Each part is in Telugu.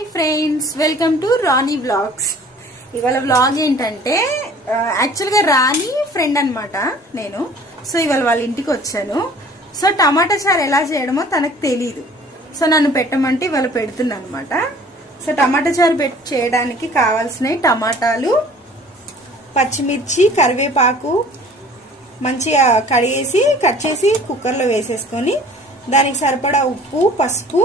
Hi friends, welcome to Rani vlogs. ఇవాళ వ్లాగ్ ఏంటంటే యాక్చువల్గా రాణి ఫ్రెండ్ అనమాట నేను. సో ఇవాళ వాళ్ళ ఇంటికి వచ్చాను. సో టమాటా చారు ఎలా చేయడమో తనకు తెలీదు. సో నన్ను పెట్టమంటే ఇవాళ పెడుతున్నాను అనమాట. సో టమాటా చారు చేయడానికి కావాల్సినవి టమాటాలు, పచ్చిమిర్చి, కరివేపాకు మంచిగా కడిగేసి కట్ చేసి కుక్కర్లో వేసేసుకొని దానికి సరిపడా ఉప్పు, పసుపు,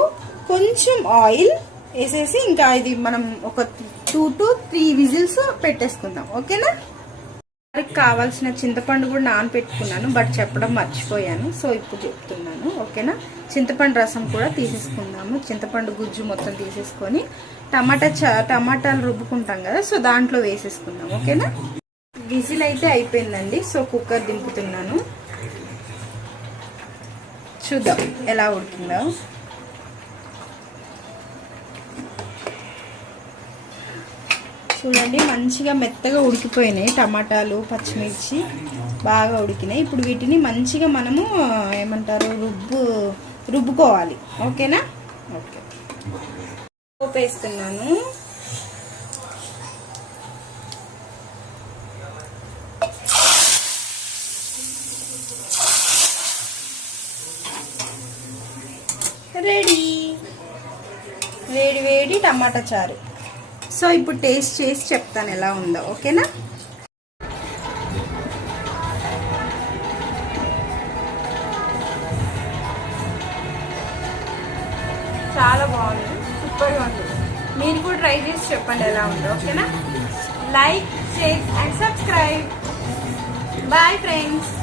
కొంచెం ఆయిల్ వేసేసి ఇంకా ఇది మనం ఒక 2 to 3 విజిల్స్ పెట్టేసుకుందాం. ఓకేనా? కావాల్సిన చింతపండు కూడా నానబెట్టుకున్నాను, బట్ చెప్పడం మర్చిపోయాను. సో ఇప్పుడు చెప్తున్నాను. ఓకేనా? చింతపండు రసం కూడా తీసేసుకుందాము. చింతపండు గుజ్జు మొత్తం తీసేసుకొని టమాటాలు రుబ్బుకుంటాం కదా, సో దాంట్లో వేసేసుకుందాం. ఓకేనా? విజిల్ అయితే అయిపోయిందండి. సో కుక్కర్ దింపుతున్నాను. చూద్దాం ఎలా ఉడికిందో. చూడండి, మంచిగా మెత్తగా ఉడికిపోయినాయి. టమాటాలు, పచ్చిమిర్చి బాగా ఉడికినాయి. ఇప్పుడు వీటిని మంచిగా మనము ఏమంటారు రుబ్బుకోవాలి. ఓకేనా? ఓకే, పోపు వేస్తున్నాను. రెడీ వేడి వేడి టమాటా చారు. సో ఇప్పుడు టేస్ట్ చేసి చెప్తాను ఎలా ఉందో. ఓకేనా? చాలా బాగుంది, సూపర్గా ఉంది. మీరు కూడా ట్రై చేసి చెప్పండి ఎలా ఉందో. ఓకేనా? Like, share and subscribe. Bye friends.